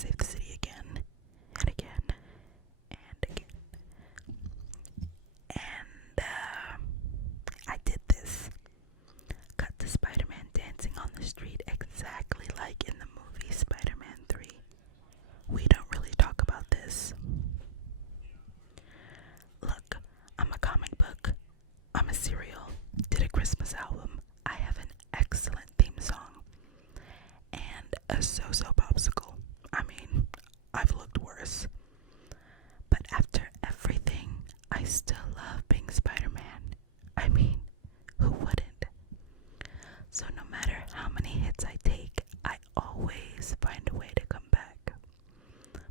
save the city again and again and again. And I did this. Cut to Spider-Man dancing on the street exactly like in the movie Spider-Man 3. We don't really talk about this. Look, I'm a comic book. I'm a cereal. Did a Christmas album. I have an excellent theme song. And a so-so popsicle. I mean, I've looked worse. But after everything, I still love being Spider-Man. I mean, who wouldn't? So no matter how many hits I take, I always find a way to come back.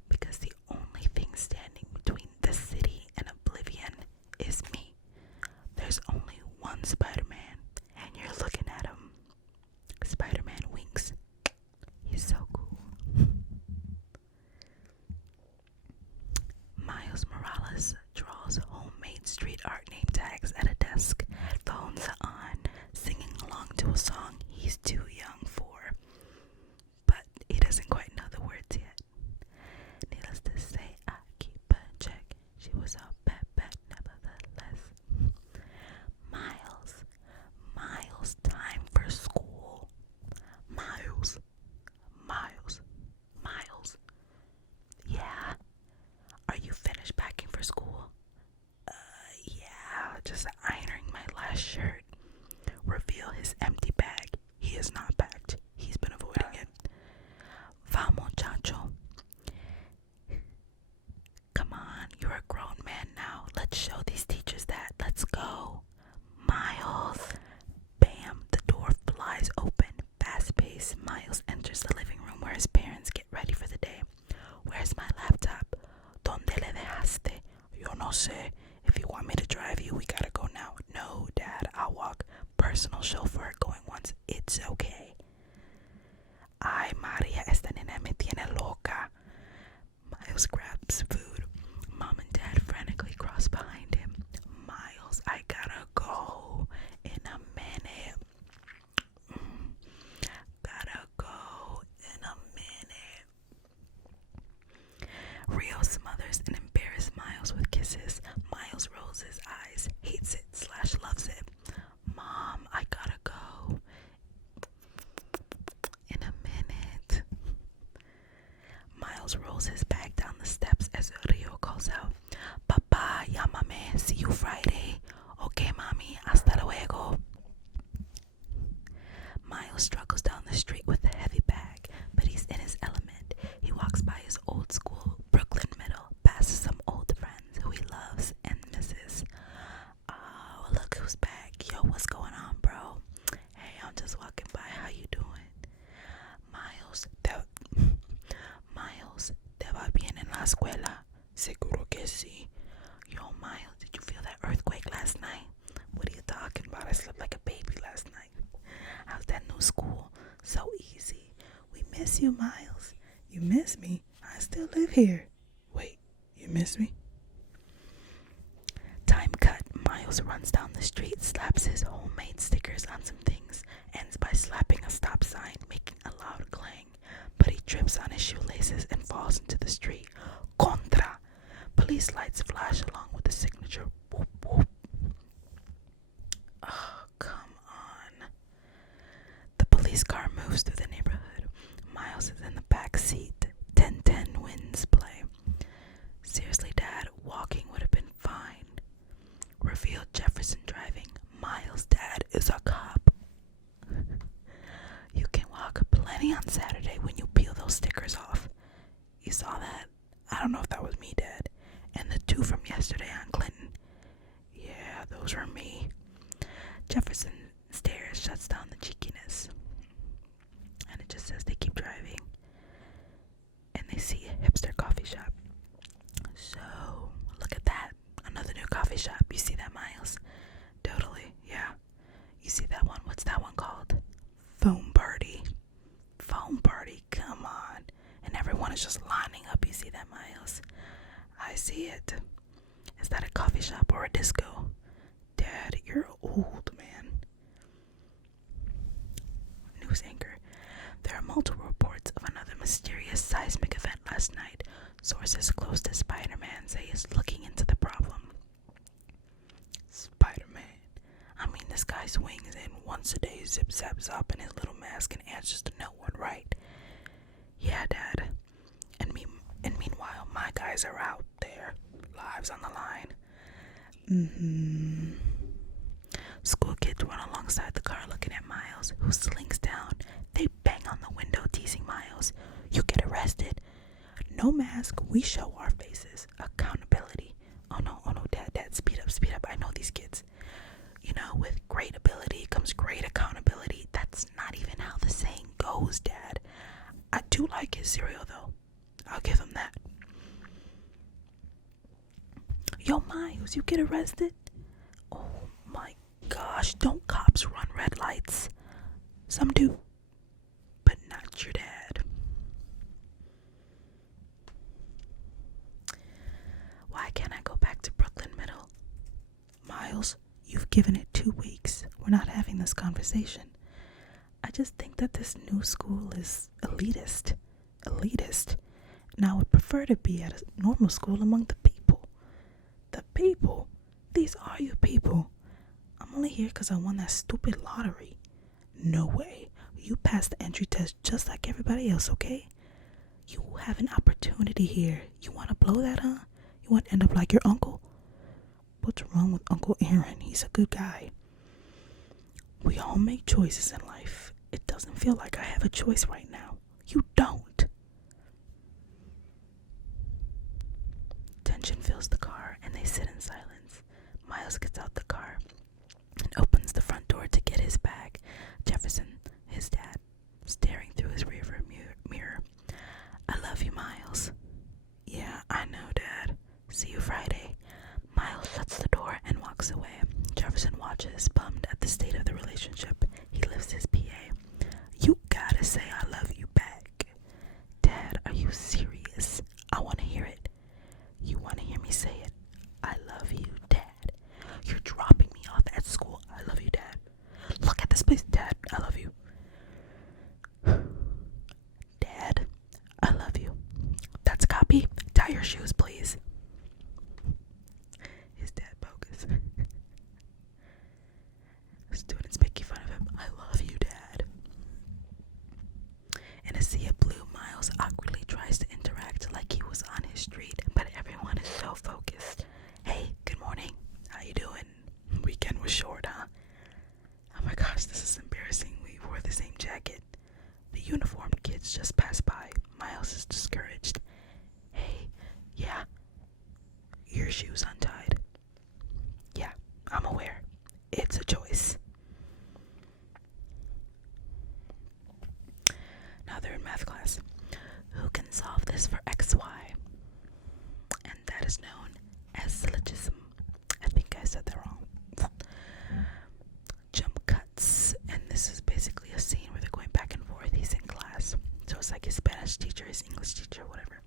Because the only thing standing between the city and oblivion is me. There's only one Spider-Man, and you're looking at him. Spider-Man winks. He's so cool. Miles Morales draws homemade street art name tags at a desk, headphones on, singing along to a song he's too young for. But he doesn't quite know the words yet. Needless to say, I keep a check. She was all bad, nevertheless. Miles, time for school. Miles. Yeah. Are you finished packing for school? Yeah, just ironing my last shirt. Reveal his empty bag. He is not packed. He's been avoiding it. Vamos, chacho. Come on, you're a grown man now. Let's show these teachers that. Let's go. Miles. Bam, the door flies open. Fast pace. Miles enters the living room where his parents get ready for the day. Where's my laptop? ¿Dónde le dejaste? Yo no sé. If you want me to drive you, we gotta go now. No, Dad, I'll walk. Personal chauffeur going once. It's okay. Ay, Maria, esta nena me tiene loca. Miles grabs food. Mom and Dad frantically cross behind him. Miles, I gotta go in a minute. Gotta go in a minute. Rio smothers and embarrasses Miles with kisses. Miles rolls his eyes, hates it / loves it. Mom, I gotta go in a minute. Miles rolls his bag down the steps as Rio calls out, Papa, llámame, see you Friday. Okay, mami, hasta luego. Miles struggles down the street with a heavy bag, but he's in his element. He walks by his old school, Brooklyn Middle, passes some old friends who he loves and misses. Oh, look who's back. Yo, what's going on, bro? Hey, I'm just walking by. How you doing? Miles, ¿te va bien en la escuela? Seguro que sí. Yo, Miles, did you feel that earthquake last night? What are you talking about? I slept like a baby last night. How's that new school? So easy. We miss you, Miles. You miss me? I still live here. Wait, you miss me? Time cut. Miles runs down the street, slaps his homemade stickers on some things, ends by slapping a stop sign, making a loud clang. But he trips on his shoelaces and falls into the street. Contra! Police lights flash along with the signature. Whoop, whoop. Oh, come on. The police car moves through the neighborhood. Miles is in the back seat. 10-10 wins play. Seriously, Dad, walking would have been fine. Revealed Jefferson driving. Miles' dad is a cop. You can walk plenty on Saturday when you peel those stickers off. You saw that? I don't know if that was me, Dad. And the two from yesterday on Clinton. Yeah, those were me. Jefferson stares, shuts down the cheekiness. And it just says they keep driving. And they see a hipster coffee shop. So, look at that. Another new coffee shop. You see that, Miles? Totally, yeah. You see that one? What's that one called? Foam Party. Foam Party, come on. And everyone is just lining up. You see that, Miles? I see it. Is that a coffee shop or a disco? Dad, you're old, man. News anchor. There are multiple reports of another mysterious seismic event last night. Sources close to Spider-Man say he's looking into the problem. Spider-Man. I mean, this guy swings in once a day, zip zaps up in his little mask and answers to no one, right? Yeah, Dad. And meanwhile, my guys are out there, lives on the line. School kids run alongside the car looking at Miles, who slinks down. They bang on the window, teasing Miles. You get arrested. No mask, we show our faces. Accountability. Oh no, Dad, speed up. I know these kids. You know, with great ability comes great accountability. That's not even how the saying goes, Dad. I do like his cereal, though. I'll give him that. Yo, Miles, you get arrested? Oh my gosh, don't cops run red lights? Some do, but not your dad. Why can't I go back to Brooklyn Middle? Miles, you've given it 2 weeks. We're not having this conversation. I just think that this new school is elitist. And I would prefer to be at a normal school among the people. The people? These are you people. I'm only here because I won that stupid lottery. No way. You passed the entry test just like everybody else, okay? You have an opportunity here. You want to blow that, huh? You want to end up like your uncle? What's wrong with Uncle Aaron? He's a good guy. We all make choices in life. It doesn't feel like I have a choice right now. You don't. Tension fills the car and they sit in silence. Miles gets out the car and opens the front door to get his bag. Jefferson, his dad, staring through his rearview mirror. I love you, Miles. Yeah, I know, Dad. See you Friday. Miles shuts the door and walks away. Jefferson watches, bummed at the state of the relationship. He lifts his PA. You gotta say I love you back. Dad, are you serious? I want to hear it. You want to hear me say it? I love you, Dad. You're dropping me off at school. I love you, Dad. Look at this place, Dad. I love you. Dad, I love you. That's copy. Tie your shoes, please. His dad bogus. Students making fun of him. I love you, Dad. In a sea of blue, Miles awkwardly tries to interact like he was on his street, but everyone is so focused. Hey, good morning. How you doing? Weekend was short, huh? Oh my gosh, this is embarrassing. We wore the same jacket. The uniformed kids just passed by. Miles is discouraged. Hey, yeah. Your shoes untied. Yeah, I'm aware. It's a choice. Now they're in math class. Who can solve this for XY? And that is known as syllogism. I think I said that wrong. Jump cuts. And this is basically a scene where they're going back and forth. He's in class. So it's like his Spanish teacher, his English teacher, whatever.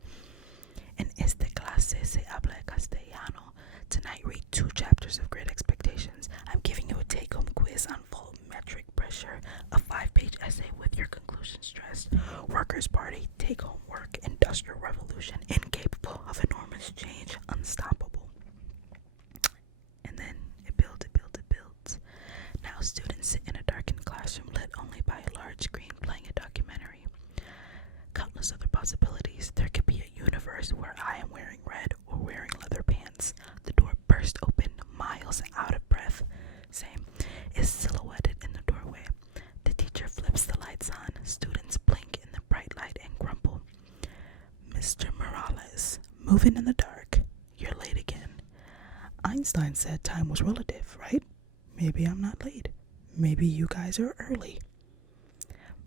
En esta clase se habla castellano. Tonight read 2 chapters of Great Expectations. I'm giving you a take-home quiz on volumetric pressure, a 5-page essay with your conclusion stressed, Workers' Party, take-home work, Industrial Revolution, incapable of enormous change, unstoppable. And then it builds. Now students sit in a darkened classroom lit only by a large screen playing a documentary. Countless other possibilities. There could be a universe where I am wearing red or wearing leather pants. The door burst open. Miles, out of breath, same, is silhouetted in the doorway. The teacher flips the lights on. Students blink in the bright light and grumble. Mr. Morales, moving in the dark. You're late again. Einstein said time was relative, right? Maybe I'm not late. Maybe you guys are early.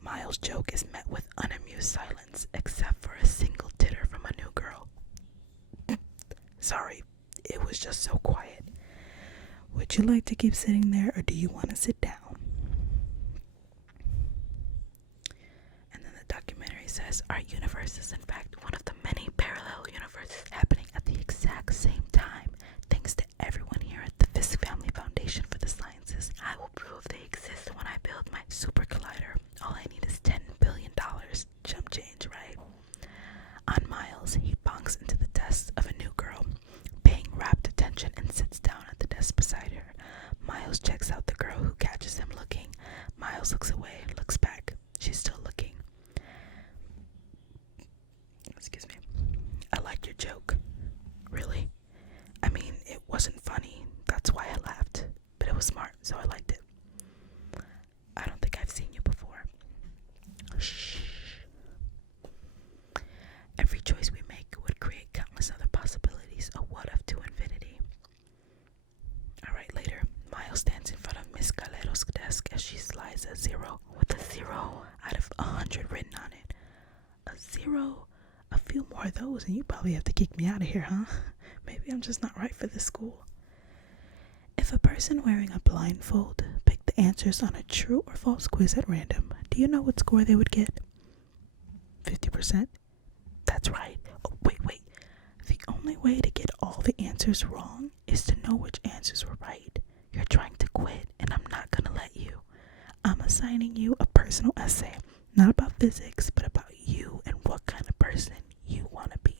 Miles' joke is met with unamused silence, except for a single titter from a new girl. Sorry, it was just so quiet. Would you like to keep sitting there, or do you want to sit down? And then the documentary says, our universe is in fact one of the many parallel universes happening at the exact same time. Thanks to everyone here at the Fisk Family Foundation for the Sciences, I will prove they exist when I build my super collider. All I need is $10 billion. Chump change, right? On Miles. desk beside her. Miles checks out the girl who catches him looking. Miles looks away, looks back. She's still looking. Excuse me. I liked your joke. Really? I mean, it wasn't funny. That's why I laughed. But it was smart, so I liked it. I don't think I've seen you before. Shh. Every choice we make would create countless other possibilities. A what if to infinity. Alright, later. Miles stands in front of Miss Calero's desk as she slides a 0 with a 0 out of 100 written on it. A 0? A few more of those and you probably have to kick me out of here, huh? Maybe I'm just not right for this school. If a person wearing a blindfold picked the answers on a true or false quiz at random, do you know what score they would get? 50%? That's right. Oh, wait. The only way to get all the answers wrong is to know which answers were right. You're trying to quit, and I'm not gonna let you. I'm assigning you a personal essay, not about physics, but about you and what kind of person you want to be.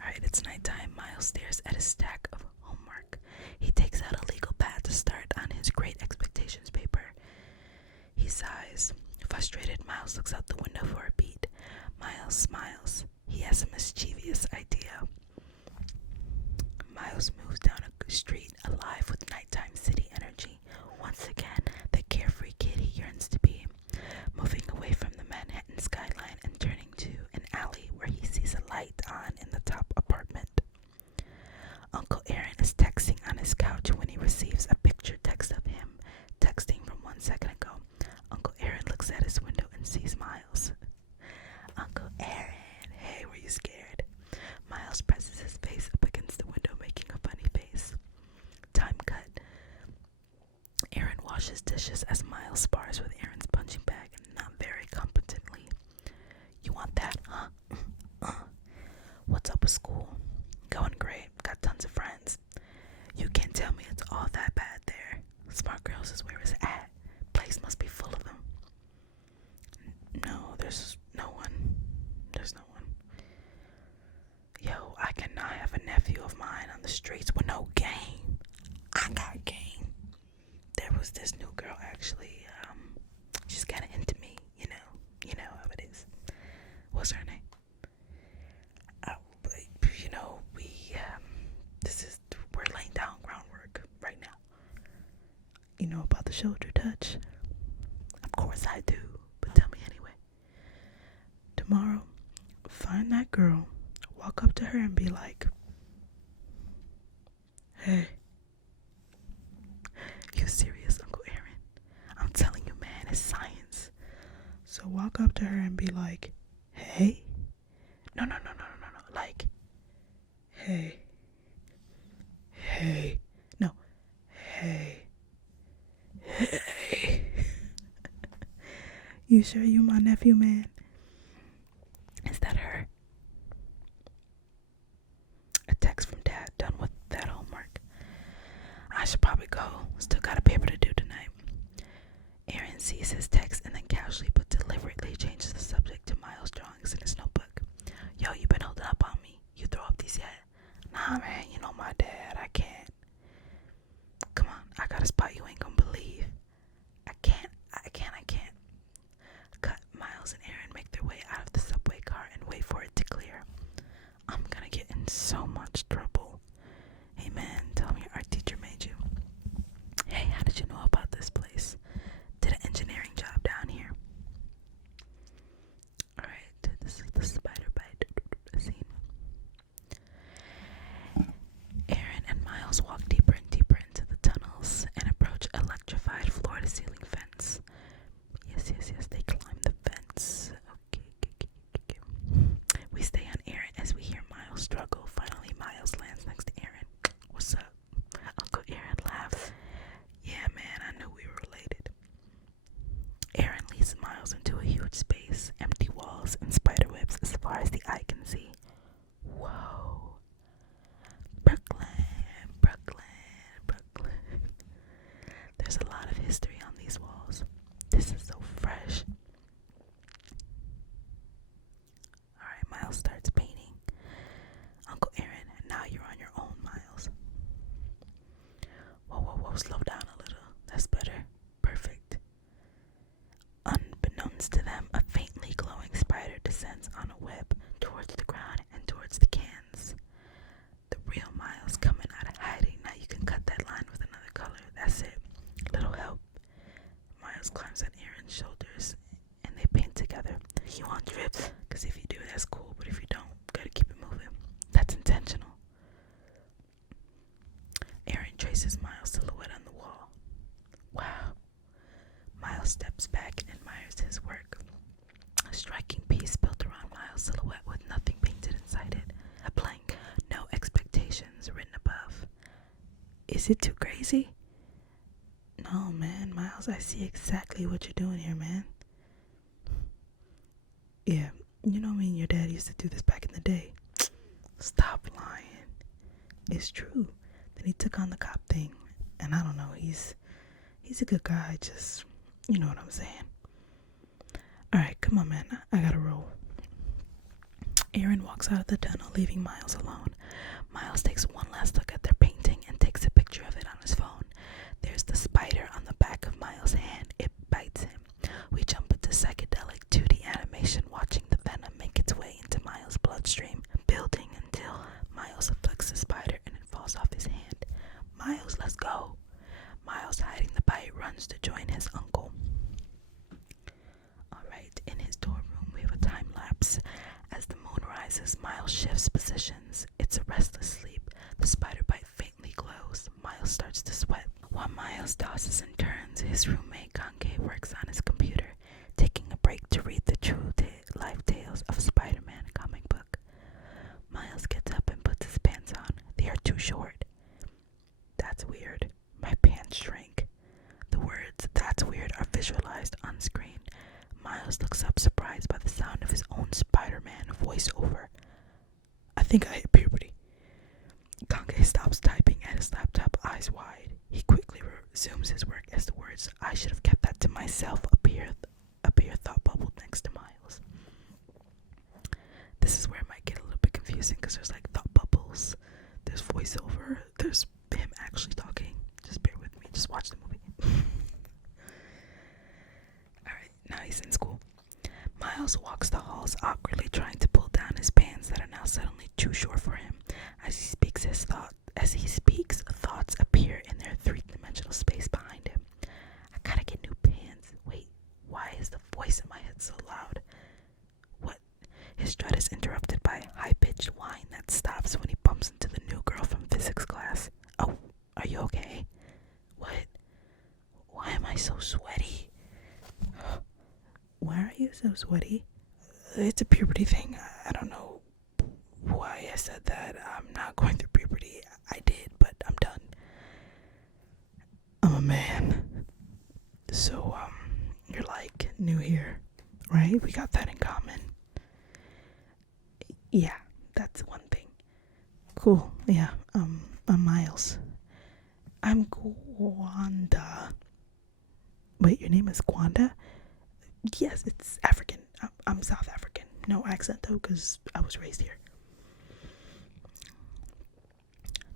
Alright, it's nighttime. Miles stares at a stack of homework. He takes out a legal pad to start on his Great Expectations paper. He sighs. Frustrated, Miles looks out the window for a beat. Miles smiles. He has a mischievous idea. Miles moves down a street alive with nighttime city energy. Once again, the carefree kid he yearns to be. Moving away from the Manhattan skyline and turning to an alley where he sees a light on in the top apartment. Uncle Aaron is texting on his couch when he receives a picture text of him, texting from 1 second ago. Uncle Aaron looks at his window and sees Miles. Uncle Aaron, hey, were you scared? Miles presses his face up against the window, making a funny face. Time cut. Aaron washes dishes as Miles spars with Aaron's punching bag, not very competently. You want that, huh? What's up with school? Going great. Got tons of friends. You can't tell me it's all that bad there. Smart Girls is where it's at. Place must be full of them. No, there's no one. There's no one. Yo, I cannot have a nephew of mine on the streets with no game. I got game. There was this new girl actually. She's kind of into me, you know how it is. What's her name? We're laying down groundwork right now. You know about the shoulder touch? Of course I do, but tell me anyway. Tomorrow, find that girl, walk up to her and be like, hey. You serious, Uncle Aaron? I'm telling you, man, it's science. So walk up to her and be like, hey. No. Like, hey. Hey. No. Hey. You sure you my nephew, man? Is that her? A text from Dad, done with that homework. I should probably go. Still got a paper to do tonight. Aaron sees his text and then casually but deliberately changes the subject to Miles' drawings in his notebook. Yo, you been holding up on me? You throw up these yet? Nah, man, you know my dad. I can't. Come on, I got a spot you ain't gonna believe. I can't. Cut. Miles and Aaron make their way out of the subway car and wait for it to clear. I'm gonna get in so much trouble. Hey man, tell me your art teacher made you. Hey, how did you know about this place? Did an engineering job down here. Alright, this is the spider bite scene. Aaron and Miles walk deeper and deeper into the tunnels and approach electrified floor-to-ceiling fence. Yes, they climb the fence. Okay. We stay on Aaron as we hear Miles struggle. Finally, Miles lands next to Aaron. What's up? Uncle Aaron laughs. Yeah, man, I knew we were related. Aaron leads Miles into a huge space, empty walls and spider webs as far as the eye can see. Whoa. Brooklyn. on drips, because if you do, that's cool, but if you don't, gotta keep it moving. That's intentional. Aaron traces Miles' silhouette on the wall. Wow. Miles steps back and admires his work. A striking piece built around Miles' silhouette with nothing painted inside it. A blank, no expectations written above. Is it too crazy? No, man, Miles, I see exactly what you're doing here, man. Yeah, you know me and your dad used to do this back in the day. Stop lying. It's true. Then he took on the cop thing. And I don't know, he's a good guy, just, you know what I'm saying. Alright, come on, man, I gotta roll. Aaron walks out of the tunnel, leaving Miles alone. Miles takes one last look at their painting and takes a picture of it on his phone. There's the spider on the back of Miles' hand. It bites him. We jump into psychedelic 2D animation, watching the venom make its way into Miles' bloodstream, building until Miles flicks the spider and it falls off his hand. Miles, let's go. Miles, hiding the bite, runs to join his uncle. Alright, in his dorm room, we have a time lapse. As the moon rises, Miles shifts positions. It's a restless sleep. The spider bite faintly glows. Miles starts to sweat. While Miles tosses and turns, his roommate Kange works on his computer, taking a break to read the true life tales of Spider-Man comic book. Miles gets up and puts his pants on. They are too short. That's weird. My pants shrink. The words, "that's weird," are visualized on screen. Miles looks up, surprised by the sound of his own Spider-Man voiceover. I think I hit puberty. Kange stops typing at his laptop, eyes wide. He quickly resumes his work as the words, "I should have kept that to myself," appear thought bubbled next to Miles. This is where it might get a little bit confusing, because there's like thought bubbles, there's voiceover, there's him actually talking. Just bear with me, just watch the movie. Alright, now he's in school. Miles walks the halls awkwardly, trying to pull down his pants that are now suddenly too short for him. As he speaks, thoughts appear in their three-dimensional space behind him. I gotta get new pants. Wait, why is the voice in my head so loud? What? His strut is interrupted by a high-pitched whine that stops when he bumps into the new girl from physics class. Oh, are you okay? What? Why am I so sweaty? Why are you so sweaty? It's a puberty thing. I don't know why I said that. I'm not going through puberty. I did, but I'm done. I'm a man. So, you're like new here, right? We got that in common. Yeah, that's one thing. Cool. Yeah, I'm Miles. I'm Gwanda. Wait, your name is Gwanda? Yes, it's African. I'm South African. No accent though, because I was raised here.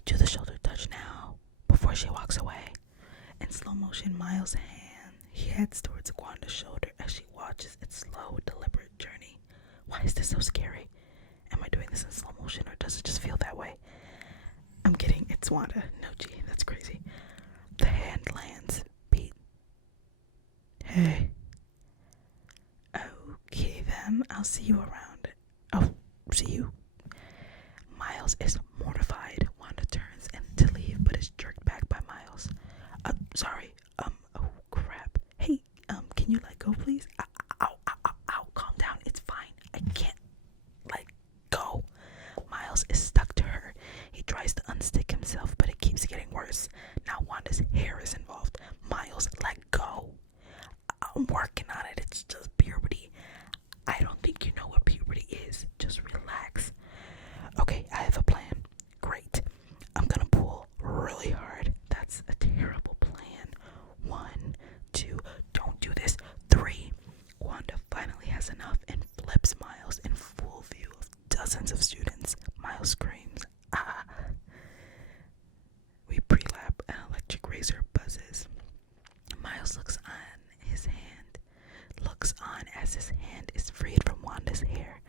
Do the shoulder touch now, before she walks away. In slow motion, Miles' hand, he heads towards Gwanda's shoulder as she watches its slow, deliberate journey. Why is this so scary? Am I doing this in slow motion, or does it just feel that way? I'm kidding, it's Wanda. No, gee, that's crazy. The hand lands. Beat. Hey. Okay then, I'll see you around. Oh, see you. Miles is mortified. Wanda turns to leave, but is jerked back by Miles. Sorry. Oh crap. Hey, can you let go, please? Ow, calm down. It's fine. I can't let go. Miles is stuck to her. He tries to unstick himself, but it keeps getting worse. Now Wanda's hair is involved. Miles, let go. I'm working on it. It's just puberty. I don't think you know what puberty is. Just relax. Okay, I have a plan. Great. I'm gonna pull really hard. That's a terrible plan. 1, 2, don't do this. 3. Wanda finally has enough and flips Miles in full view of dozens of students. Miles screams, "Ah!" We pre-lap. An electric razor buzzes. Miles looks on as his hand is freed from Wanda's hair.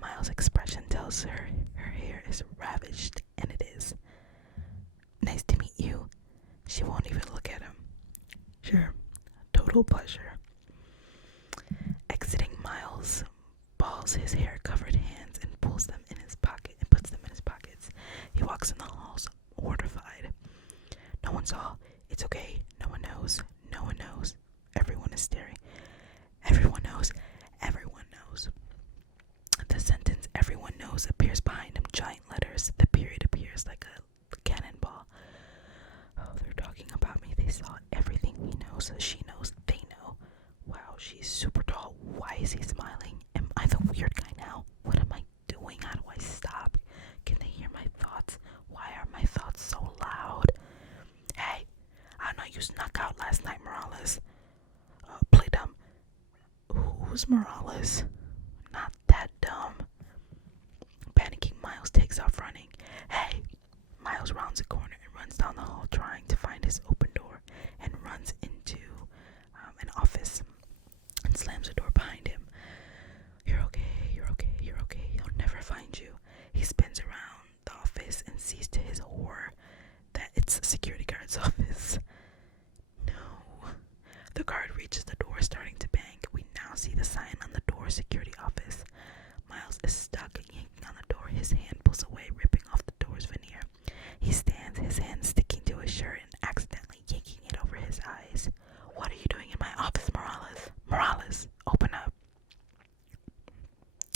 Miles' expression tells her her hair is ravaged, and it is. Nice to meet you. She won't even look at him. Sure, total pleasure. Exiting Miles' Miles his hair-covered hands and pulls them in his pocket and puts them in his pockets. He walks in the halls, horrified. No one saw. It's okay. No one knows. No one knows. Everyone is staring. Everyone knows. Everyone knows. The sentence "everyone knows" appears behind him, giant letters. The period appears like a cannonball. Oh, they're talking about me. They saw everything he knows. She knows. They know. Wow, she's super tall. Why is he smiling? Am I the weird guy now? What am I doing? How do I stop? Can they hear my thoughts? Why are my thoughts so loud? Hey, I know you snuck out last night, Morales. Play dumb. Who's Morales? Not that dumb. Panicking, Miles takes off running. Hey! Miles rounds a corner and runs down the hall, trying to find his open door, and runs into an office and slams the door behind him. You're okay, you're okay, you're okay. He'll never find you. He spins around the office and sees to his horror that it's a security guard's office. No. The guard reaches the door, starting to bang. We now see the sign on the door, security office. Miles is stuck, yanking on the door. His hand pulls away, ripping off the door's veneer. He stands, his hand sticking to his shirt and accidentally yanking it over his eyes. What are you doing in my office, Morales? Morales, open up.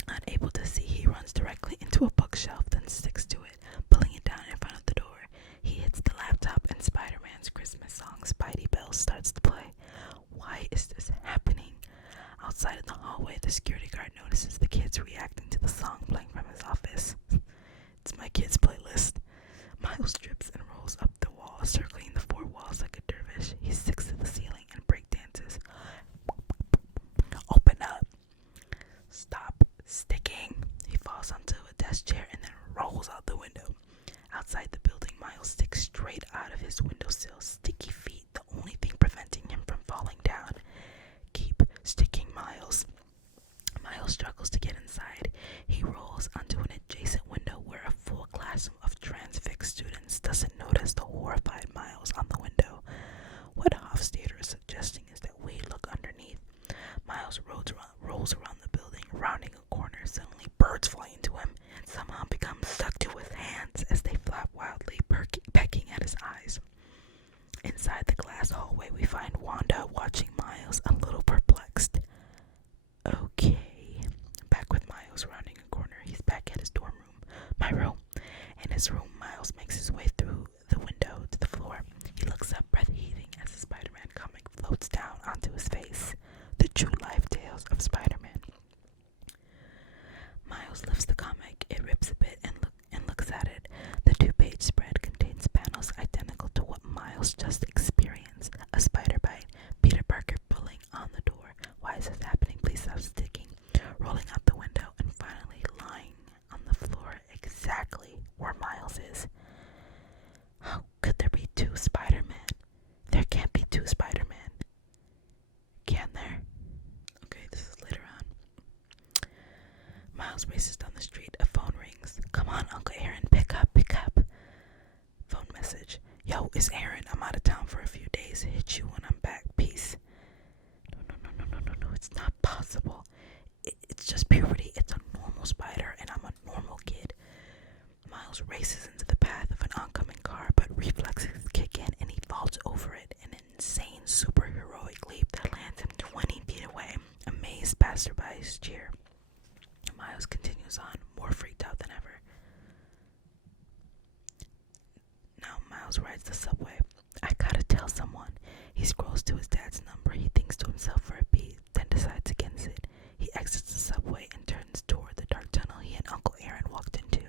Unable to see, he runs directly into a bookshelf, then sticks to it, pulling it down in front of the door. He hits the laptop and Spider-Man's Christmas song, Spidey Bells, starts to play. Why is this happening? Outside in the hallway, the security guard notices the kids reacting to the song playing from his office. It's my kids' playlist. Miles trips and rolls up the wall, circling the four walls like a dervish. He sticks to the ceiling and break dances. Open up. Stop sticking. He falls onto a desk chair and then rolls out the window. Outside the building, Miles sticks straight out of his windowsill. Sticky feet, the only thing preventing him from falling down. Keep sticking, Miles. Miles struggles to get inside. He rolls onto an adjacent window where a full class of transfixed students doesn't notice the horrified Miles on the window. What Hofstadter is suggesting is that we look underneath. Miles rolls around the building, rounding a corner. Suddenly, birds fly into him and somehow become stuck to his hands as they flap wildly, pecking at his eyes. Inside the glass hallway, we find Wanda watching Miles, a little perplexed. Okay. Back with Miles rounding a corner, he's back at his dorm room. My room. In his room, Miles makes his way through the window to the floor. He looks up, breath heaving, as the Spider-Man comic floats down onto his face. The True Life Tales of Spider-Man. Miles lifts the comic. It rips a bit and looks at it. The 2-page spread contains panels identical to what Miles just experienced. A spider bite, Peter Parker pulling on the door. Why is this happening? Please stop sticking. Rolling out the window and finally lying on the floor exactly where Miles is. How could there be two Spider-Man? There can't be two Spider-Man. Can there? Okay, this is later on. Miles races down the street. A phone rings. Come on, Uncle Aaron, pick up, pick up. Phone message. Yo, it's Aaron. I'm out of town for a few days. Hit you when I'm back. Peace. No, it's not possible. It's just puberty. It's a normal spider, and I'm a normal kid. Miles races into the path of an oncoming car, but reflexes kick in, and he falls over it in an insane superheroic leap that lands him 20 feet away. Amazed passerbys cheer. Miles continues on, more freaked out than ever. Now Miles rides the subway. I gotta tell someone. He scrolls to his dad's number. He thinks to himself for a beat, then decides against it. He exits the subway and turns toward the dark tunnel he and Uncle Aaron walked into.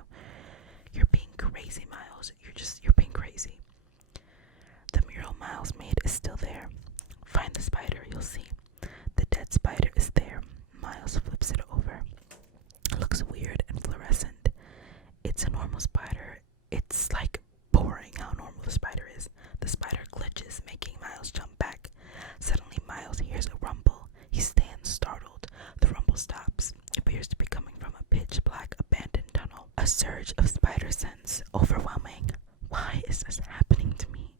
You're being crazy, Miles. You're being crazy. The mural Miles made is still there. Find the spider, you'll see. The dead spider is there. Miles flips it over. It looks weird and fluorescent. It's a normal spider. It's like boring how normal the spider is. The spider glitches, making Miles jump back. Suddenly, Miles hears a rumble. He stands startled. The rumble stops. It appears to be coming from a pitch-black abandoned tunnel. A surge of spider sense, overwhelming. Why is this happening to me?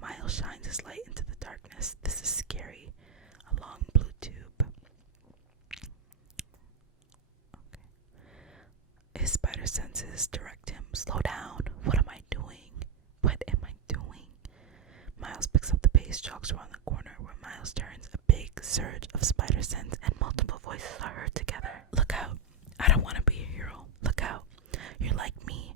Miles shines his light into the darkness. This is scary. A long blue tube. senses direct him. Slow down. What am I doing? What am I doing? Miles picks up the pace, jogs around the corner. Where Miles turns, a big surge of spider sense and multiple voices are heard together. Look out. I don't want to be a hero. Look out. You're like me.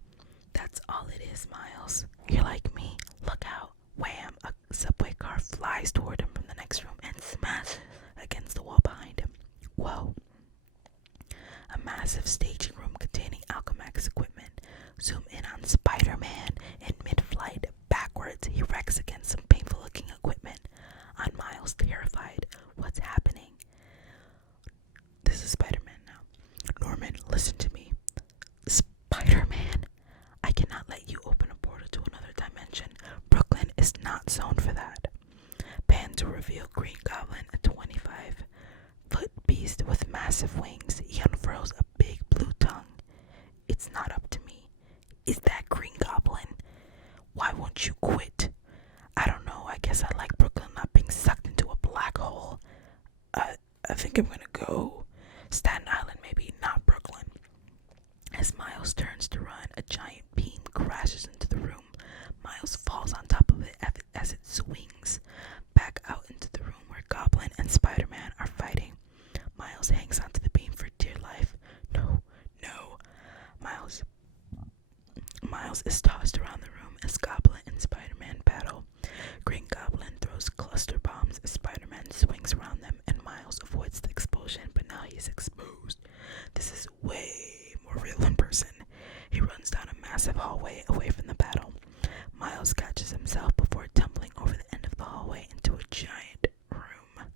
That's all it is, Miles. You're like me. Look out. Wham! A subway car flies toward him from the next room and smashes against the wall behind him. Whoa. A massive staging room containing Alchemax equipment. Zoom in on Spider-Man in mid-flight. Backwards, he wrecks against some painful-looking equipment. On Miles, terrified. What's happening? This is Spider-Man now. Norman, listen to me. Spider-Man, I cannot let you open a portal to another dimension. Brooklyn is not zoned for that. Pan to reveal Green Goblin, a 25-foot beast with massive wings. He unfurls a big blue tongue. It's not up to me. Is that Green Goblin? Why won't you quit? I don't know. I guess I like Brooklyn not being sucked into a black hole. I think I'm gonna go Staten Island, maybe, not Brooklyn. As Miles turns to run, a giant beam crashes into the room. Miles falls on top of it as it swings back out into the room where Goblin and Spider-Man are fighting. Miles hangs onto the beam for dear life. No. Miles is tossed around the room as Goblin and Spider-Man battle. Green Goblin throws cluster bombs as Spider-Man swings around them, and Miles avoids the explosion, but now he's exposed. This is way more real in person. He runs down a massive hallway away from the battle. Miles catches himself before tumbling over the end of the hallway into a giant room.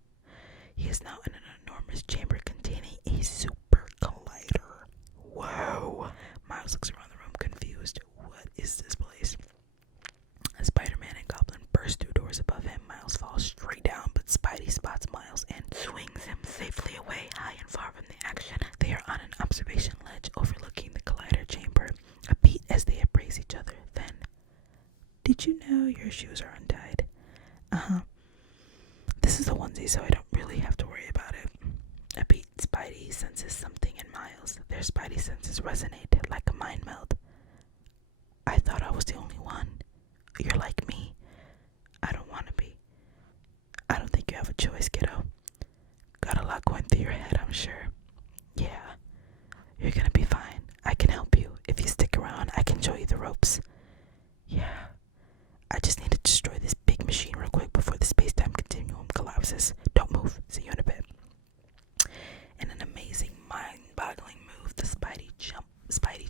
He is now in an enormous chamber containing a super collider. Whoa! Miles looks around the room confused. What is this place? As Spider-Man and Goblin burst through doors above him, Miles falls straight down, but Spidey spots Miles and swings him safely away, high and far from the action. They are on an observation ledge overlooking the collider chamber. A beat as they appraise each other. Then, did you know your shoes are untied? This is a onesie, so I don't really have to worry about it. A beat. Spidey senses something in Miles. Their Spidey senses resonate like a mind meld. I thought I was the only one. You're like me. I don't want to be. I don't think you have a choice, kiddo. Got a lot going through your head, I'm sure. Yeah, you're gonna be fine. I can help you. If you stick around, I can show you the ropes. Yeah, I just need to destroy this big machine real quick before the space-time continuum collapses. Don't move. See you in a bit. In an amazing, mind-boggling move, the Spidey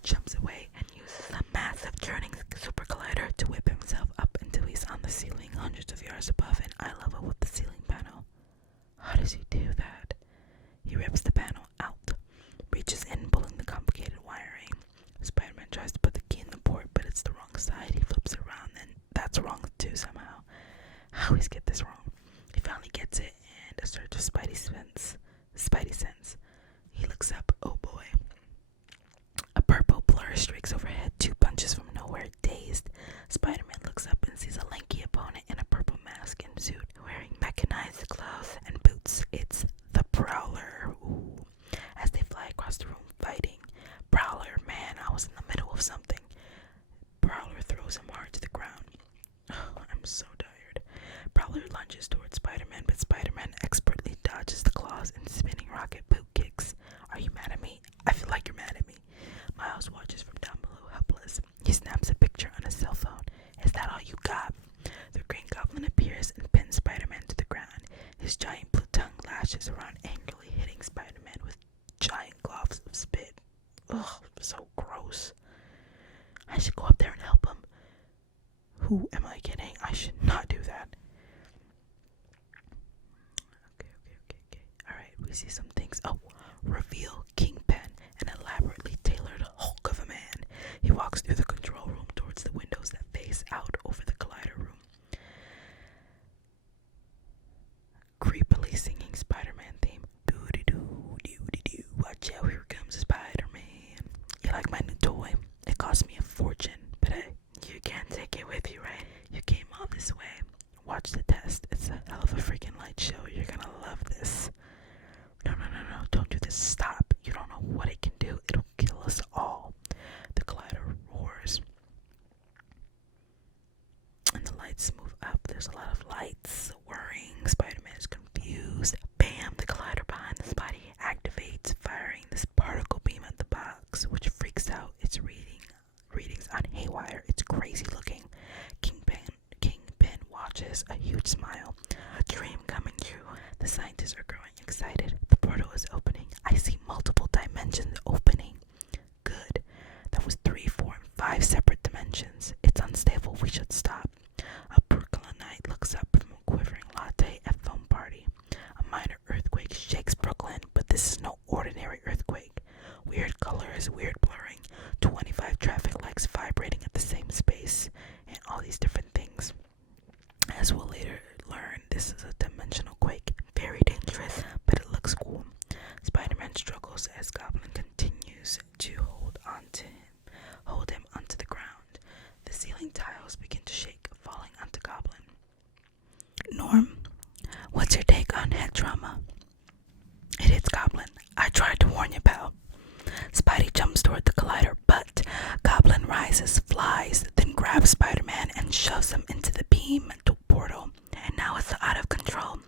jumps away and uses a massive turning super collider to whip himself up until he's on the ceiling, hundreds of yards above and eye level with the ceiling panel. How does he do that? He rips the panel out, reaches in, pulling the complicated wiring. Spider-Man tries to put the key in the port, but it's the wrong side. He flips it around, and that's wrong too somehow. How always get this wrong? He finally gets it, and a surge of Spidey sense. He looks up. Oh boy. A purple blur streaks overhead, 2 punches from nowhere. Dazed, Spider-Man looks up and sees a lanky opponent in a purple mask and suit, wearing mechanized gloves and boots. It's the Prowler. Ooh. As they fly across the room fighting. Prowler, man, I was in the middle of something. Prowler throws him hard to the ground. Oh, I'm so tired. Prowler lunges towards Spider-Man, but Spider-Man expertly dodges the claws and spinning rocket boot kicks. Are you mad at me? I feel like you're mad at me. Miles watches from down below, helpless. He snaps a picture on his cell phone. Is that all you got? The Green Goblin appears and pins Spider-Man to the ground. His giant blue tongue lashes around angrily, hitting Spider-Man with giant globs of spit. Ugh, so gross. I should go up there and help him. Who am I kidding? I should not do that. Okay. Alright, we see some things. Oh, reveal Kingpin, an elaborately tailored Hulk of a man. He walks through the control room towards the windows that face out over the collider room. Creepily singing Spider-Man theme. Doo-dee-doo. Watch out, here comes Spider-Man. You like my new toy? It cost me a fortune, but you can't take it with you, right? colors, weird blurring, 25 traffic lights vibrating at the same space, and all these different things. As we'll later learn, this is a dimensional quake. Very dangerous, but it looks cool. Spider-Man struggles as Goblin continues to hold him onto the ground. The ceiling tiles begin to shake, falling onto Goblin. Norm, what's your take on head trauma? It hits Goblin. I tried to warn you, pal. Spidey jumps toward the collider, but Goblin rises, flies, then grabs Spider-Man and shoves him into the beam portal. And now it's out of control.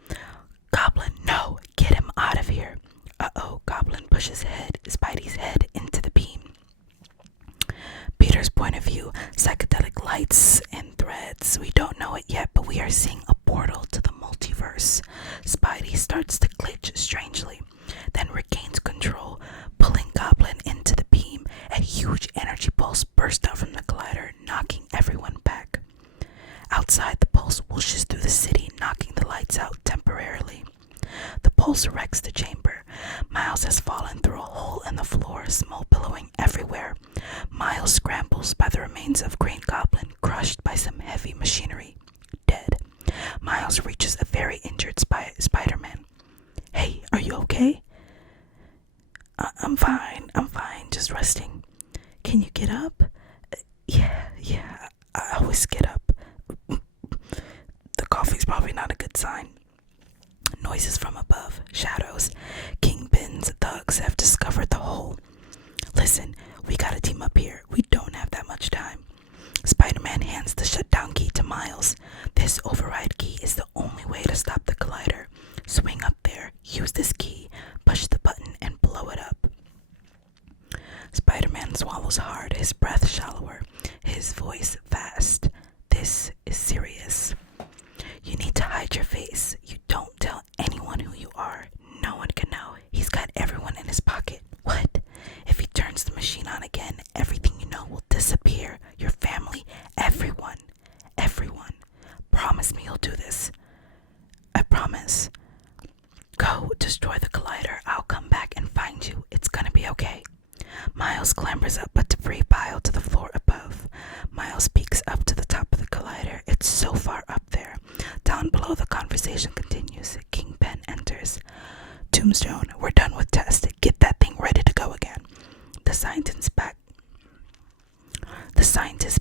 Goblin, no! Get him out of here! Uh-oh, Goblin pushes Spidey's head into the beam. Peter's point of view, psychedelic lights and threads. We don't know it yet, but we are seeing a portal to the multiverse. Spidey starts to glitch strangely, then regains control, pulling Goblin into the beam. A huge energy pulse bursts out from the collider, knocking everyone back. Outside, the pulse whooshes through the city, knocking the lights out temporarily. The pulse wrecks the chamber. Miles has fallen through a hole in the floor, smoke billowing everywhere. Miles scrambles by the remains of Green Goblin, crushed by some heavy machinery. Dead. Miles reaches a very injured Spider-Man. Hey, are you okay? I'm fine, just resting. Can you get up? Yeah, I always get up. The coffee's probably not a good sign. Noises from above, shadows. Kingpin's thugs have discovered the hole. Listen, we gotta team up here. We don't have that much time. Spider-Man hands the shutdown key to Miles. This override key is the only way to stop the collider. Swing up there, use this key, push the button, and blow it up. Spider-Man swallows hard, his breath shallower, his voice fast. This is serious. You need to hide your face. You don't tell anyone who you are. No one can know. He's got everyone in his pocket. What? If he turns the machine on again, everything you know will disappear. Your family, everyone. Everyone. Promise me you'll do this. I promise. Go, destroy the collider. I'll come back and find you. It's gonna be okay. Miles clambers up a debris pile to the floor above. Miles peeks up to the top of the collider. It's so far up there. Down below, the conversation continues. Kingpin enters. Tombstone, we're done with test. Get that thing ready to go again. The scientist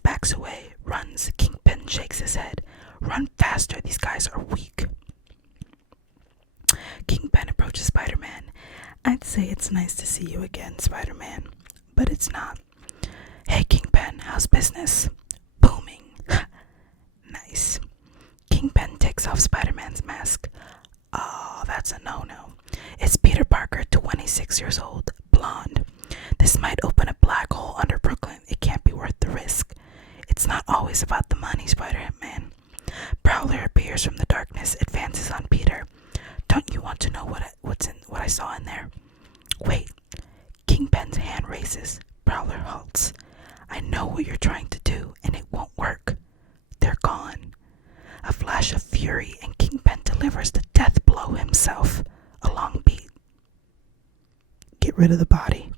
backs away, runs. Kingpin shakes his head. Run faster, these guys are weak. Kingpin approaches Spider-Man. I'd say it's nice to see you again, Spider-Man, but it's not. Hey, Kingpin, how's business? Booming. Nice. Kingpin takes off Spider-Man's mask. Oh, that's a no-no. It's Peter Parker, 26 years old, blonde. This might open a black hole under Brooklyn. It can't be worth the risk. It's not always about the money, Spider-Man. Prowler appears from the darkness, advances on Peter. Don't you want to know what I saw in there? Wait. Kingpin's hand raises. Prowler halts. I know what you're trying to do, and it won't work. They're gone. A flash of fury, and Kingpin delivers the death blow himself. A long beat. Get rid of the body.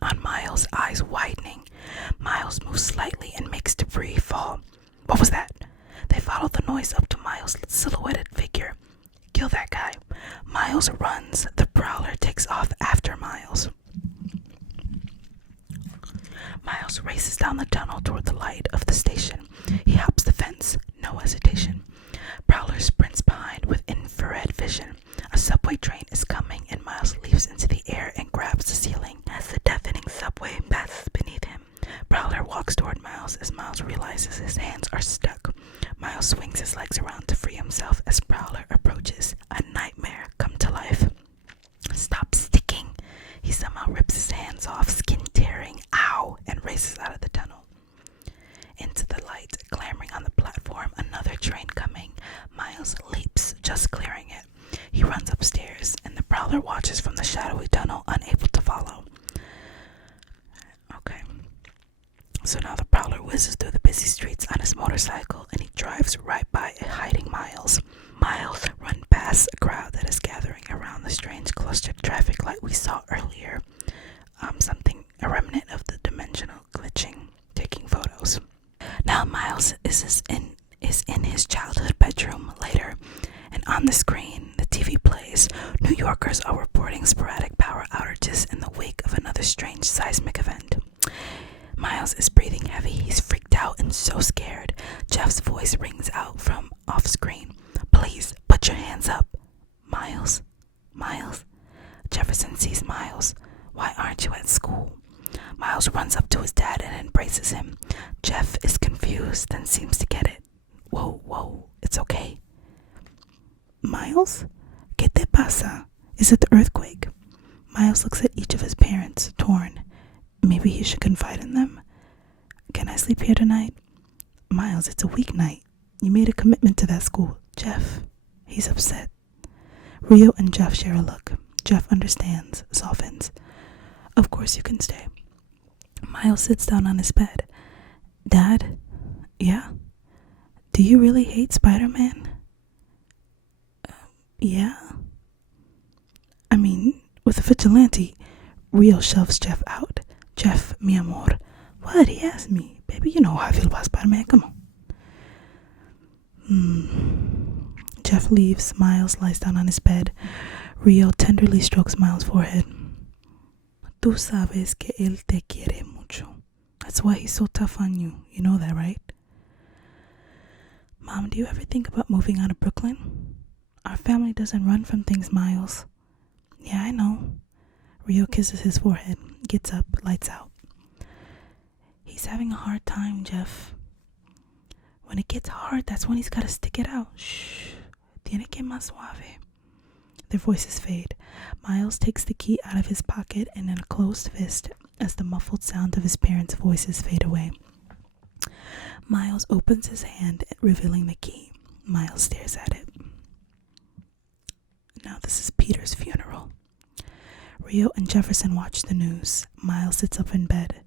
On Miles, eyes widening. Miles moves slightly and makes debris fall. What was that? They follow the noise up to Miles' silhouetted figure. Kill that guy. Miles runs. The Prowler takes off after Miles. Miles races down the tunnel toward the light of the station. He hops the fence. No hesitation. Prowler sprints behind with infrared vision. A subway train is coming, and Miles leaps into the air and grabs the ceiling as the deafening subway passes beneath him. Prowler walks toward Miles as Miles realizes his hands are stuck. Miles swings his legs around to free himself as Prowler approaches. A nightmare come to life. Stop sticking. He somehow rips his hands off, skin tearing. Ow! And races out of the tunnel. Into the light, clambering on the platform, another train coming. Miles leaps, just clearing it. He runs upstairs, and the Prowler watches from the shadowy tunnel, unable to follow. Okay. So now the Prowler whizzes through the busy streets on his motorcycle, and he drives right by hiding Miles. Miles runs past a crowd that is gathering around the strange clustered traffic light we saw earlier. a remnant of the dimensional glitching, taking photos. Now Miles is in his childhood bedroom later, and on the screen, the TV plays. New Yorkers are reporting sporadic power outages in the wake of another strange seismic event. Miles is breathing heavy. He's freaked out and so scared. Jeff's voice rings out from off screen. Please, put your hands up. Miles? Miles? Jefferson sees Miles. Why aren't you at school? Miles runs up to his dad and embraces him. Jeff is confused, then seems to get it. Whoa, it's okay. Miles? ¿Qué te pasa? Is it the earthquake? Miles looks at each of his parents, torn. Maybe he should confide in them. Can I sleep here tonight? Miles, it's a weeknight. You made a commitment to that school. Jeff, he's upset. Rio and Jeff share a look. Jeff understands, softens. Of course you can stay. Miles sits down on his bed. Dad? Yeah? Do you really hate Spider-Man? Yeah? I mean, with a vigilante. Rio shoves Jeff out. Jeff, mi amor. What? He asked me. Baby, you know how I feel about Spider-Man. Come on. Jeff leaves. Miles lies down on his bed. Rio tenderly strokes Miles' forehead. Tú sabes que él te quiere mucho. That's why he's so tough on you. You know that, right? Mom, do you ever think about moving out of Brooklyn? Our family doesn't run from things, Miles. Yeah, I know. Rio kisses his forehead, gets up, lights out. He's having a hard time, Jeff. When it gets hard, that's when he's gotta stick it out. Shh. Tiene que más suave. Their voices fade. Miles takes the key out of his pocket and in a closed fist as the muffled sound of his parents' voices fade away. Miles opens his hand, revealing the key. Miles stares at it. Now this is Peter's funeral. Rio and Jefferson watch the news. Miles sits up in bed.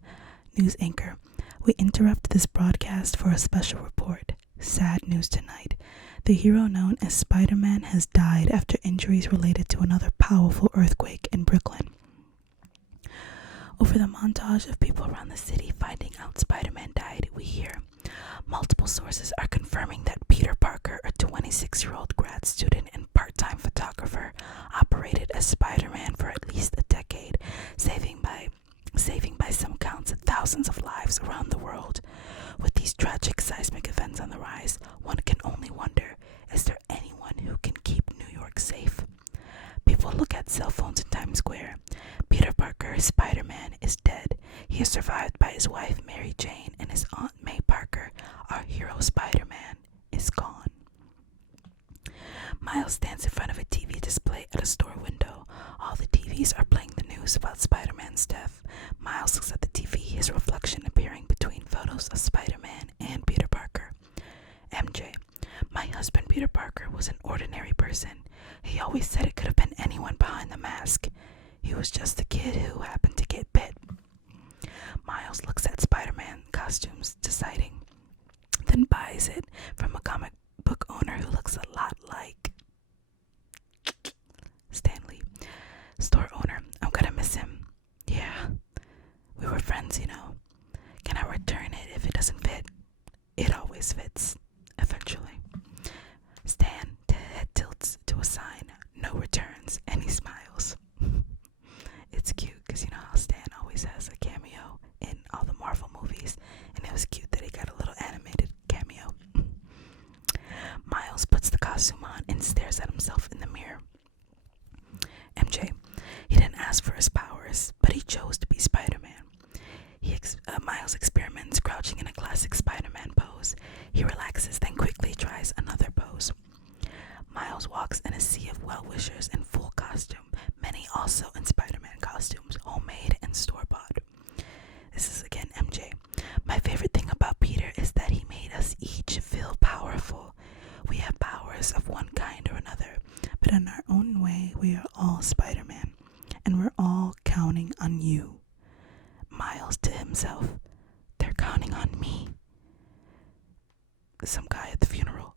News anchor. We interrupt this broadcast for a special report. Sad news tonight. The hero known as Spider-Man has died after injuries related to another powerful earthquake in Brooklyn. Over the montage of people around the city finding out Spider-Man died, we hear multiple sources are confirming that Peter Parker, a 26-year-old grad student and part-time photographer, operated as Spider-Man for at least a decade, saving by some counts thousands of lives around the world. With these tragic seismic events on the rise, one can only wonder, is there anyone who can keep New York safe? People look at cell phones in Times Square. Peter Parker, Spider-Man, is dead. He is survived by his wife, Mary Jane, and his Aunt May Parker. Our hero, Spider-Man, is gone. Miles stands in front of a TV display at a store window. All the TVs are playing the news about Spider-Man's death. Miles looks at the TV, his reflection appearing between photos of Spider-Man and Peter Parker. MJ, my husband Peter Parker was an ordinary person. He always said it could have been anyone behind the mask. He was just a kid who happened to get bit. Miles looks at Spider-Man costumes, deciding, then buys it from a comic book owner who looks a lot like Stanley. Store owner, I'm gonna miss him. Yeah, we were friends, you know. Can I return it if it doesn't fit? It always fits, eventually. Stan head tilts to a sign, no returns, and he smiles. It's cute because you know how Stan always has a cameo in all the Marvel movies, and it was cute that he got a little animated cameo. Miles puts the costume on and stares at himself in the mirror. MJ, he didn't ask for his powers, but he chose to be Spider-Man. Miles experiments crouching in a classic Spider-Man pose. He relaxes, then quickly tries another pose. Miles walks in a sea of well-wishers in full costume, many also in Spider-Man costumes, homemade and store-bought. This is again MJ. My favorite thing about Peter is that he made us each feel powerful. We have powers of one kind or another, but in our own way, we are all Spider-Man, and we're all counting on you. Miles to himself, they're counting on me. Some guy at the funeral,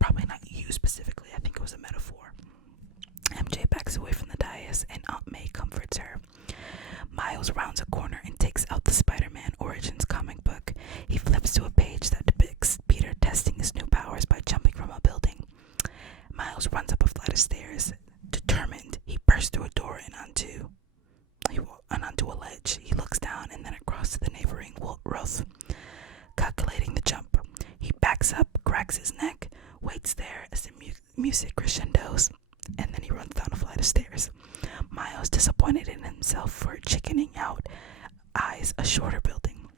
probably not you specifically, I think it was a metaphor. MJ backs away from the dais and Aunt May comforts her. Miles Miles rounds a corner and takes out the Spider-Man Origins comic book. He flips to a page that depicts Peter testing his new powers by jumping from a building. Miles runs up a flight of stairs. Determined, he bursts through a door and onto a ledge. He looks down and then across to the neighboring roof, calculating the jump. He backs up, cracks his neck, waits there as the music crescendos, and then he runs down a flight of stairs. Miles, disappointed in himself for chickening out, eyes a shorter building.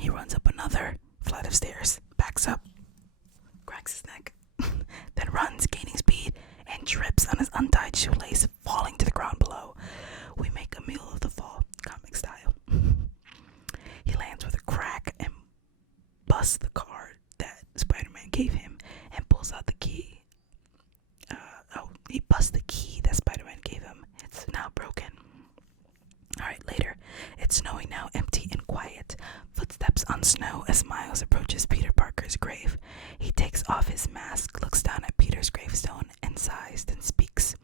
He runs up another flight of stairs, backs up, cracks his neck, then runs, gaining speed, and trips on his untied shoelace, falling to the ground below. We make a meal of the fall, comic style. He lands with a crack and busts the card that Spider-Man gave him and pulls out the key. He busts the key that Spider-Man gave him. It's now broken. Alright, later. It's snowing now, empty and quiet. Footsteps on snow as Miles approaches Peter Parker's grave. He takes off his mask, looks down at Peter's gravestone, and sighs, then speaks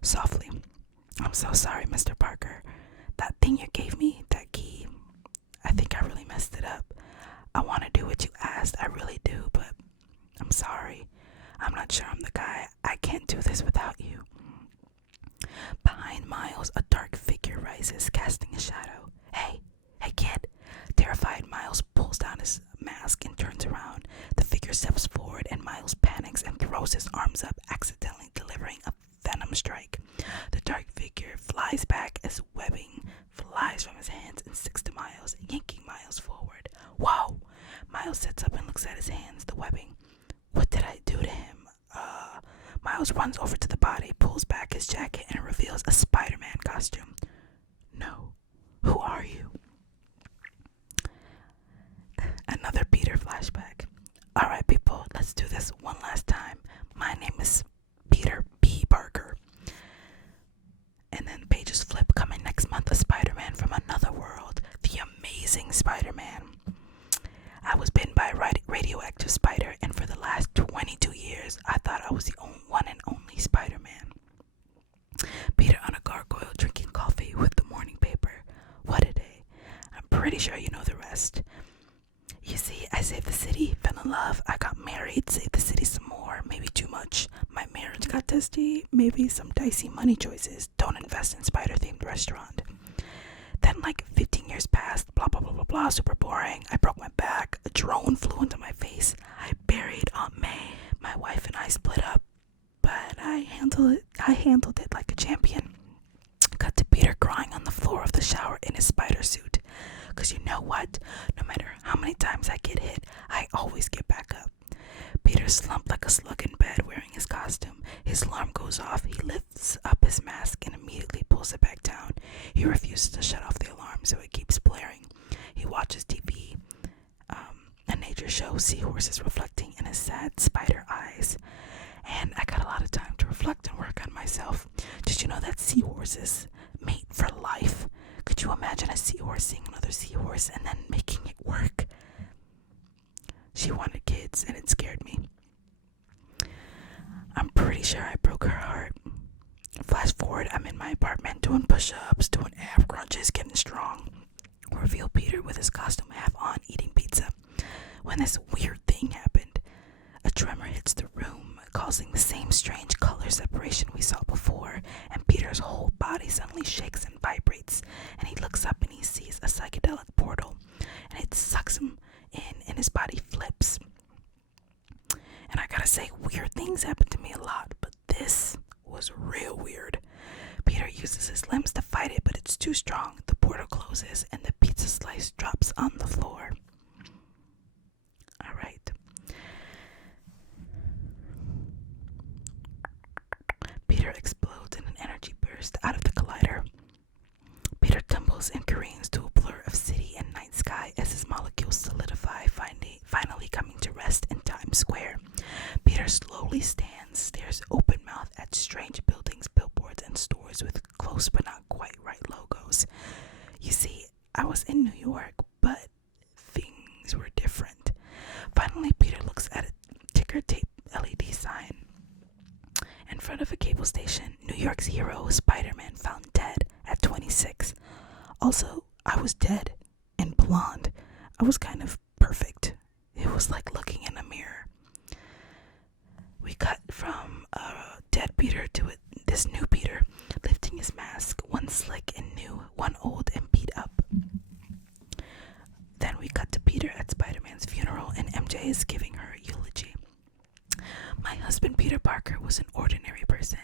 softly. I'm so sorry, Mr. Parker. That thing you gave me, that key, I think I really messed it up. I want to do what you asked, I really do, but I'm sorry. I'm not sure I'm the guy. I can't do this without you. Behind Miles, a dark figure rises, casting a shadow. Hey kid. Terrified, Miles pulls down his mask and turns around. The figure steps forward and Miles panics and throws his arms up, accidentally delivering a venom strike. The dark figure flies back as webbing flies from his hands and sticks to Miles, yanking Miles forward. Whoa! Miles sits up and looks at his hands, the webbing. What did I do to him? Miles runs over to the body, pulls back his jacket, and reveals a Spider-Man costume. No. Who are you? Another Peter flashback. Alright, people, let's do this one last time. My name is Peter P. Parker. And then pages flip. Coming next month, a Spider-Man from another world. The Amazing Spider-Man. I was bitten by a radioactive spider, and for the last 22 years, I thought I was the one and only Spider-Man. Peter on a gargoyle drinking coffee with the morning paper. What a day. I'm pretty sure you know the rest. You see, I saved the city, fell in love, I got married, saved the city some more, maybe too much. My marriage got testy, maybe some dicey money choices. Don't invest in spider-themed restaurant. Then like 15 years passed, blah blah blah blah blah, super boring. I broke my back, a drone flew into my face. I buried Aunt May. My wife and I split up, but I handled it like a champion. Cut to Peter crying on the floor of the shower in his spider suit. Cause you know what? No matter how many times I get hit, I always get back up. Peter slumped like a slug in bed wearing his costume. His alarm goes off. He lifts up his mask and immediately pulls it back down. He refuses to shut off the alarm, so it keeps blaring. He watches TV, a nature show, seahorses reflecting in his sad spider eyes. And I got a lot of time to reflect and work on myself. Did you know that seahorses mate for life? Could you imagine a seahorse seeing another seahorse and then making it work? She wanted kids, and it scared me. I'm pretty sure I broke her heart. Flash forward, I'm in my apartment doing push-ups, doing ab crunches, getting strong. Reveal Peter with his costume half on, eating pizza. When this weird thing happened, a tremor hits the room, causing the same strange color separation we saw before, and Peter's whole body suddenly shakes and vibrates, and he looks up and he sees a psychedelic portal, and it sucks him in, and his body flips. And I gotta say, weird things happen to me a lot, but this was real weird. Peter uses his limbs to fight it, but it's too strong. The portal closes, and the pizza slice drops on the floor. Alright. Peter explodes in an energy burst out of the collider. Peter tumbles and careens to a blur of city and night sky as his molecules solidify, finally coming to rest in Times Square. Peter slowly stands, stares open-mouthed at strange buildings, billboards, and stores with close but not quite right logos. You see, I was in New York, but things were different. Finally, Peter looks at a ticker tape LED sign in front of a cable station. New York's hero, Spider-Man, found dead at 26. Also, I was dead and blonde. I was kind of perfect. It was like looking in a mirror. We cut from a dead Peter to this new Peter, lifting his mask, one slick and new, one old and beat up. Then we cut to Peter at Spider-Man's funeral, and MJ is giving her a eulogy. My husband, Peter Parker, was an ordinary person.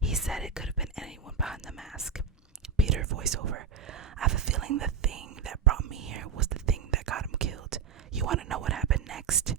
He said it could have been anyone behind the mask. Peter voiceover. I have a feeling the thing that brought me here was the thing that got him killed. You want to know what happened next?